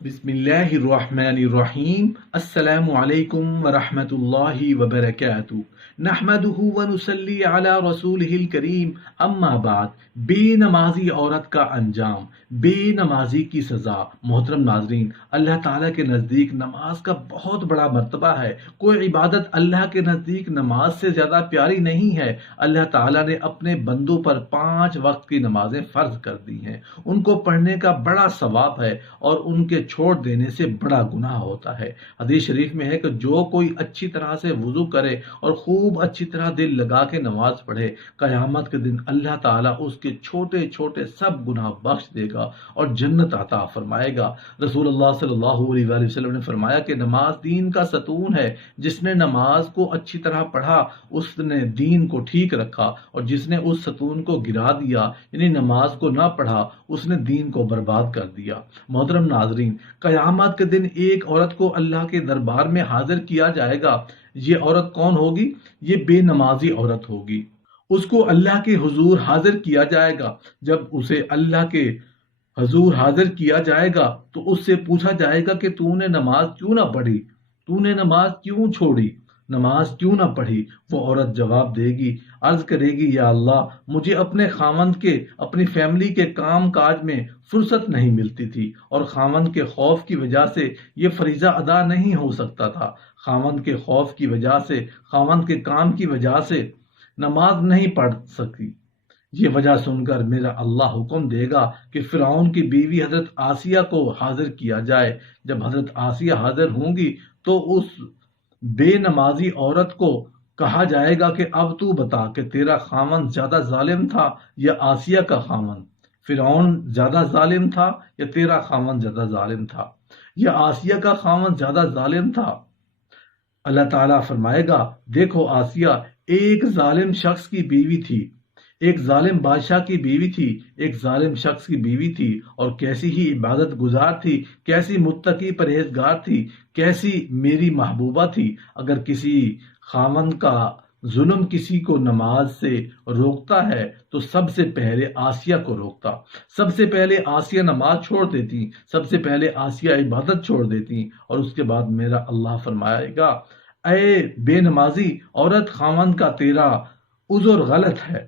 بسم اللہ الرحمن الرحیم۔ السلام علیکم ورحمۃ اللہ وبرکاتہ۔ نحمدہ ونصلی علی رسولہ الکریم، اما بعد۔ بے نمازی عورت کا انجام، بے نمازی کی سزا۔ محترم ناظرین، اللہ تعالیٰ کے نزدیک نماز کا بہت بڑا مرتبہ ہے۔ کوئی عبادت اللہ کے نزدیک نماز سے زیادہ پیاری نہیں ہے۔ اللہ تعالیٰ نے اپنے بندوں پر 5 وقت کی نمازیں فرض کر دی ہیں۔ ان کو پڑھنے کا بڑا ثواب ہے اور ان کے چھوڑ دینے سے بڑا گناہ ہوتا ہے۔ حدیث شریف میں ہے کہ جو کوئی اچھی طرح سے وضو کرے اور خوب اچھی طرح دل لگا کے نماز پڑھے، قیامت کے دن اللہ تعالیٰ اس کے چھوٹے چھوٹے سب گناہ بخش دے گا اور جنت عطا فرمائے گا۔ رسول اللہ صلی اللہ علیہ وآلہ وسلم نے فرمایا کہ نماز دین کا ستون ہے۔ جس نے نماز کو اچھی طرح پڑھا اس نے دین کو ٹھیک رکھا، اور جس نے اس ستون کو گرا دیا یعنی نماز کو نہ پڑھا اس نے دین کو برباد کر دیا۔ محترم ناظرین، قیامت کے دن ایک عورت کو اللہ کے دربار میں حاضر کیا جائے گا۔ یہ عورت کون ہوگی؟ یہ بے نمازی عورت ہوگی۔ اس کو اللہ کے حضور حاضر کیا جائے گا۔ جب اسے اللہ کے حضور حاضر کیا جائے گا تو اس سے پوچھا جائے گا کہ تو نے نماز کیوں نہ پڑھی، تو نے نماز کیوں چھوڑی، نماز کیوں نہ پڑھی؟ وہ عورت جواب دے گی، عرض کرے گی، یا اللہ، مجھے اپنے خاوند کے، اپنی فیملی کے کام کاج میں فرصت نہیں ملتی تھی، اور خاوند کے خوف کی وجہ سے یہ فریضہ ادا نہیں ہو سکتا تھا۔ خاوند کے خوف کی وجہ سے، خاوند کے کام کی وجہ سے نماز نہیں پڑھ سکی۔ یہ وجہ سن کر میرا اللہ حکم دے گا کہ فرعون کی بیوی حضرت آسیہ کو حاضر کیا جائے۔ جب حضرت آسیہ حاضر ہوں گی تو اس بے نمازی عورت کو کہا جائے گا کہ اب تو بتا کہ تیرا خاوند زیادہ ظالم تھا یا آسیہ کا خاوند؟ فرعون زیادہ ظالم تھا یا تیرا خاوند زیادہ ظالم تھا، یا آسیہ کا خاوند زیادہ ظالم تھا؟ اللہ تعالیٰ فرمائے گا، دیکھو آسیہ ایک ظالم شخص کی بیوی تھی، ایک ظالم بادشاہ کی بیوی تھی، ایک ظالم شخص کی بیوی تھی، اور کیسی ہی عبادت گزار تھی، کیسی متقی پرہیزگار تھی، کیسی میری محبوبہ تھی۔ اگر کسی خاوند کا ظلم کسی کو نماز سے روکتا ہے تو سب سے پہلے آسیہ کو روکتا، سب سے پہلے آسیہ نماز چھوڑ دیتی، سب سے پہلے آسیہ عبادت چھوڑ دیتی، اور اس کے بعد میرا اللہ فرمائے گا، اے بے نمازی عورت، خاوند کا تیرا عذر غلط ہے،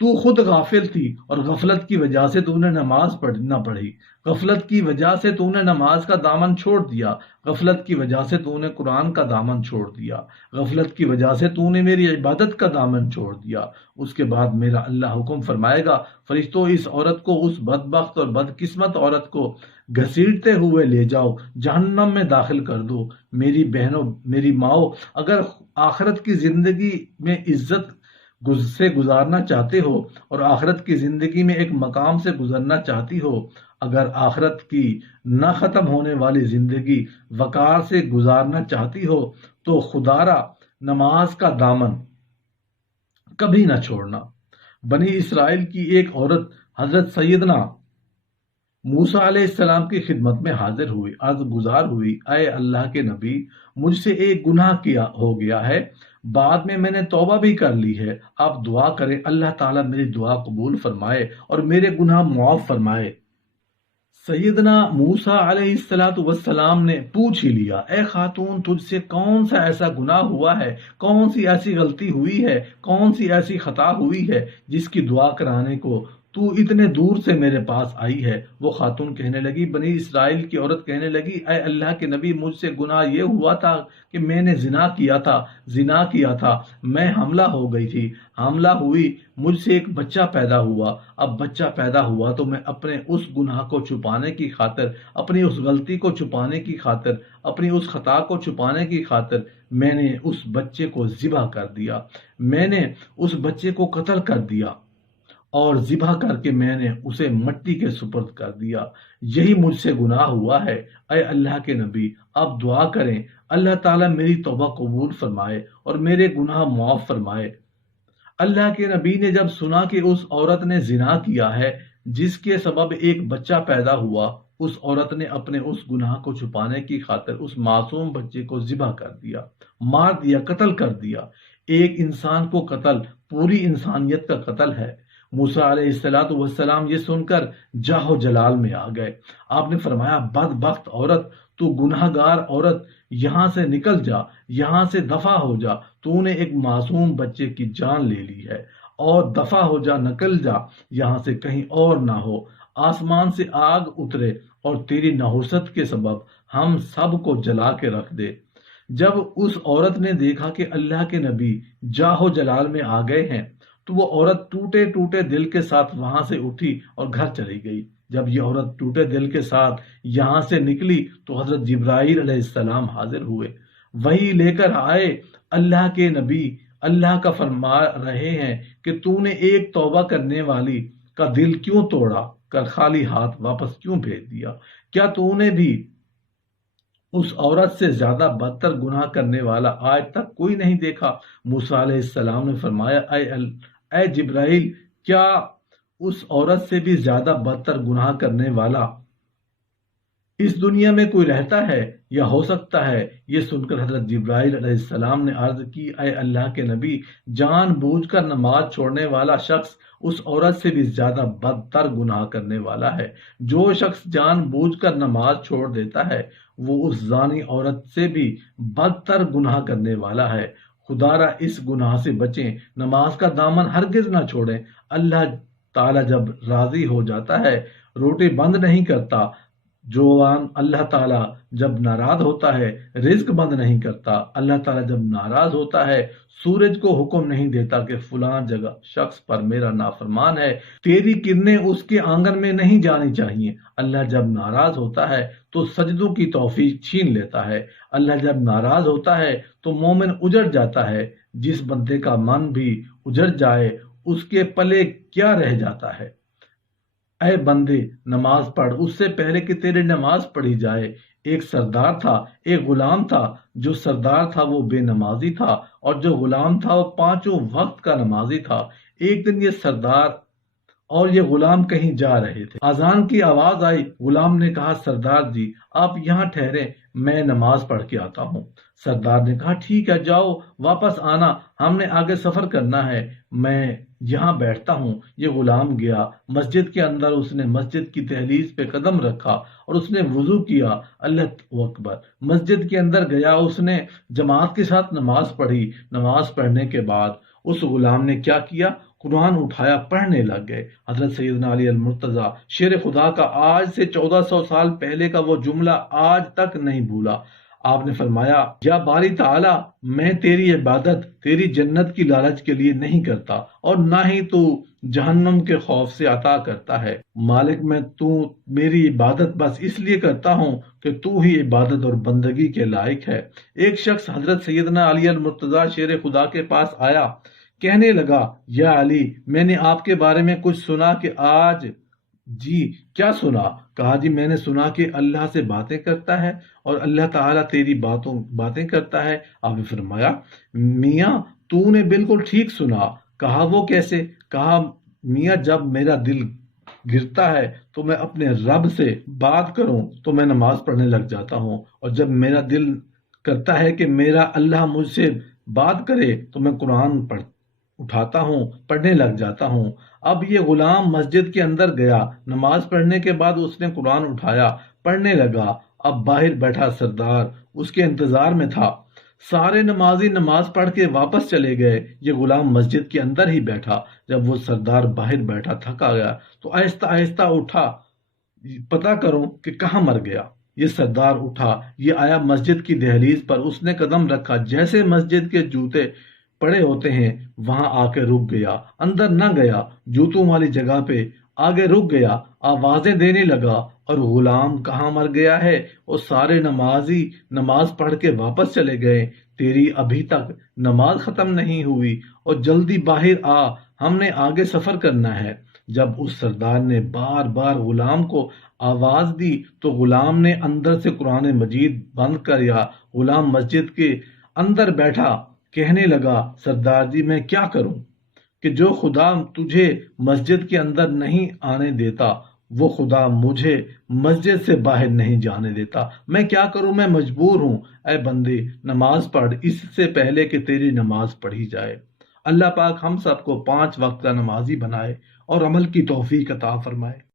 تو خود غافل تھی اور غفلت کی وجہ سے تو نے نماز نہ پڑھی، غفلت کی وجہ سے تو نے نماز کا دامن چھوڑ دیا، غفلت کی وجہ سے تو نے قرآن کا دامن چھوڑ دیا، غفلت کی وجہ سے تو نے میری عبادت کا دامن چھوڑ دیا۔ اس کے بعد میرا اللہ حکم فرمائے گا، فرشتوں، اس عورت کو، اس بدبخت اور بدقسمت عورت کو گھسیٹتے ہوئے لے جاؤ، جہنم میں داخل کر دو۔ میری بہنوں، میری ماؤں، اگر آخرت کی زندگی میں عزت سے گزارنا چاہتے ہو اور آخرت کی زندگی میں ایک مقام سے گزرنا چاہتی ہو، اگر آخرت کی نہ ختم ہونے والی زندگی وقار سے گزارنا چاہتی ہو تو خدا را نماز کا دامن کبھی نہ چھوڑنا۔ بنی اسرائیل کی ایک عورت حضرت سیدنا موسیٰ علیہ السلام کی خدمت میں حاضر ہوئی، عرض گزار ہوئی، اے اللہ کے نبی، مجھ سے ایک گناہ ہو گیا ہے، بعد میں نے توبہ بھی کر لی ہے، آپ دعا کریں اللہ تعالیٰ میری دعا قبول فرمائے اور میرے گناہ معاف فرمائے۔ سیدنا موسیٰ علیہ السلام نے پوچھ ہی لیا، اے خاتون، تجھ سے کون سا ایسا گناہ ہوا ہے، کون سی ایسی غلطی ہوئی ہے، کون سی ایسی خطا ہوئی ہے جس کی دعا کرانے کو تو اتنے دور سے میرے پاس آئی ہے؟ وہ خاتون کہنے لگی، بنی اسرائیل کی عورت کہنے لگی، اے اللہ کے نبی، مجھ سے گناہ یہ ہوا تھا کہ میں نے زنا کیا تھا، میں حاملہ ہو گئی تھی، حاملہ ہوئی، مجھ سے ایک بچہ پیدا ہوا، اب بچہ پیدا ہوا تو میں اپنے اس گناہ کو چھپانے کی خاطر، اپنی اس غلطی کو چھپانے کی خاطر، اپنی اس خطا کو چھپانے کی خاطر میں نے اس بچے کو ذبح کر دیا، میں نے اس بچے کو قتل کر دیا، اور ذبح کر کے میں نے اسے مٹی کے سپرد کر دیا، یہی مجھ سے گناہ ہوا ہے۔ اے اللہ کے نبی، آپ دعا کریں اللہ تعالیٰ میری توبہ قبول فرمائے اور میرے گناہ معاف فرمائے۔ اللہ کے نبی نے جب سنا کہ اس عورت نے زنا کیا ہے جس کے سبب ایک بچہ پیدا ہوا، اس عورت نے اپنے اس گناہ کو چھپانے کی خاطر اس معصوم بچے کو ذبح کر دیا، مار دیا، قتل کر دیا۔ ایک انسان کو قتل پوری انسانیت کا قتل ہے۔ موسیٰ علیہ السلام یہ سن کر جاہو جلال میں آ گئے۔ آپ نے فرمایا بدبخت عورت، تو گناہ گار عورت، یہاں سے نکل جا، یہاں سے دفع ہو جا، تو نے ایک معصوم بچے کی جان لے لی ہے، اور دفع ہو جا، نکل جا، یہاں سے کہیں اور نہ ہو، آسمان سے آگ اترے اور تیری نحوست کے سبب ہم سب کو جلا کے رکھ دے۔ جب اس عورت نے دیکھا کہ اللہ کے نبی جاہو جلال میں آ گئے ہیں تو وہ عورت ٹوٹے ٹوٹے دل کے ساتھ وہاں سے اٹھی اور گھر چلی گئی۔ جب یہ عورت ٹوٹے دل کے ساتھ یہاں سے نکلی تو حضرت جبرائیل علیہ السلام حاضر ہوئے، وہی لے کر آئے۔ اللہ کے نبی اللہ کا فرما رہے ہیں کہ تو نے ایک توبہ کرنے والی کا دل کیوں توڑا کر خالی ہاتھ واپس کیوں بھیج دیا؟ کیا تو نے بھی اس عورت سے زیادہ بدتر گناہ کرنے والا آج تک کوئی نہیں دیکھا؟ موسیٰ علیہ السلام نے فرمایا اے جبرائیل، کیا اس عورت سے بھی زیادہ بدتر گناہ کرنے والا اس دنیا میں کوئی رہتا ہے یا ہو سکتا ہے؟ یہ سن کر حضرت جبرائیل علیہ السلام نے عرض کی، اے اللہ کے نبی، جان بوجھ کر نماز چھوڑنے والا شخص اس عورت سے بھی زیادہ بدتر گناہ کرنے والا ہے۔ جو شخص جان بوجھ کر نماز چھوڑ دیتا ہے وہ اس زانی عورت سے بھی بدتر گناہ کرنے والا ہے۔ خدا را اس گناہ سے بچیں، نماز کا دامن ہرگز نہ چھوڑیں۔ اللہ تعالیٰ جب راضی ہو جاتا ہے روٹی بند نہیں کرتا، اللہ تعالیٰ جب ناراض ہوتا ہے رزق بند نہیں کرتا، اللہ تعالیٰ جب ناراض ہوتا ہے سورج کو حکم نہیں دیتا کہ فلاں جگہ شخص پر میرا نافرمان ہے، تیری کرنیں اس کے آنگن میں نہیں جانی چاہیے۔ اللہ جب ناراض ہوتا ہے تو سجدوں کی توفیق چھین لیتا ہے۔ اللہ جب ناراض ہوتا ہے تو مومن اجڑ جاتا ہے۔ جس بندے کا من بھی اجڑ جائے اس کے پلے کیا رہ جاتا ہے؟ اے بندے نماز پڑھ اس سے پہلے کہ تیرے نماز پڑھی جائے۔ ایک سردار تھا، ایک غلام تھا۔ جو سردار تھا وہ بے نمازی تھا اور جو غلام تھا وہ پانچوں وقت کا نمازی تھا۔ ایک دن یہ سردار اور یہ غلام کہیں جا رہے تھے، اذان کی آواز آئی۔ غلام نے کہا، سردار جی آپ یہاں ٹھہریں، میں نماز پڑھ کے آتا ہوں۔ سردار نے کہا، ٹھیک ہے جاؤ، واپس آنا، ہم نے آگے سفر کرنا ہے، میں یہاں بیٹھتا ہوں۔ یہ غلام گیا مسجد کے اندر، اس نے مسجد کی دہلیز پہ قدم رکھا اور اس نے وضو کیا۔ اللہ اکبر، مسجد کے اندر گیا، اس نے جماعت کے ساتھ نماز پڑھی۔ نماز پڑھنے کے بعد اس غلام نے کیا کیا؟ قرآن اٹھایا، پڑھنے لگ گئے۔ حضرت سیدنا علی المرتضیٰ شیر خدا کا آج سے 1400 سال پہلے کا وہ جملہ آج تک نہیں بھولا۔ آپ نے فرمایا، یا باری تعالی، میں تیری عبادت تیری جنت کی لالچ کے لیے نہیں کرتا اور نہ ہی تو جہنم کے خوف سے عطا کرتا ہے۔ مالک میں تو میری عبادت بس اس لیے کرتا ہوں کہ تو ہی عبادت اور بندگی کے لائق ہے۔ ایک شخص حضرت سیدنا علی المرتضیٰ شیر خدا کے پاس آیا، کہنے لگا، یا علی، میں نے آپ کے بارے میں کچھ سنا کہ آج۔ جی کیا سنا؟ کہا، جی میں نے سنا کہ اللہ سے باتیں کرتا ہے اور اللہ تعالیٰ تیری باتیں کرتا ہے۔ آپ نے فرمایا، میاں تو نے بالکل ٹھیک سنا۔ کہا، وہ کیسے؟ کہا، میاں جب میرا دل گرتا ہے تو میں اپنے رب سے بات کروں تو میں نماز پڑھنے لگ جاتا ہوں، اور جب میرا دل کرتا ہے کہ میرا اللہ مجھ سے بات کرے تو میں قرآن اٹھاتا ہوں، پڑھنے لگ جاتا ہوں۔ اب یہ غلام مسجد کے اندر گیا، نماز پڑھنے کے بعد اس نے قرآن اٹھایا، پڑھنے لگا۔ اب باہر بیٹھا سردار اس کے انتظار میں تھا۔ سارے نمازی نماز پڑھ کے واپس چلے گئے، یہ غلام مسجد کے اندر ہی بیٹھا۔ جب وہ سردار باہر بیٹھا تھکا گیا تو آہستہ آہستہ اٹھا، پتہ کروں کہ کہاں مر گیا۔ یہ سردار اٹھا، یہ آیا مسجد کی دہلیز پر، اس نے قدم رکھا، جیسے مسجد کے جوتے پڑے ہوتے ہیں وہاں آ کے رک گیا، اندر نہ گیا، جوتوں والی جگہ پہ آگے رک گیا، آوازیں دینے لگا، اور غلام کہاں مر گیا ہے؟ وہ سارے نمازی نماز پڑھ کے واپس چلے گئے، تیری ابھی تک نماز ختم نہیں ہوئی، اور جلدی باہر آ، ہم نے آگے سفر کرنا ہے۔ جب اس سردار نے بار بار غلام کو آواز دی تو غلام نے اندر سے قرآن مجید بند کر، یا غلام مسجد کے اندر بیٹھا، کہنے لگا، سردار جی میں کیا کروں کہ جو خدا تجھے مسجد کے اندر نہیں آنے دیتا وہ خدا مجھے مسجد سے باہر نہیں جانے دیتا، میں کیا کروں، میں مجبور ہوں۔ اے بندے نماز پڑھ اس سے پہلے کہ تیری نماز پڑھی جائے۔ اللہ پاک ہم سب کو 5 وقت کا نمازی بنائے اور عمل کی توفیق عطا فرمائے۔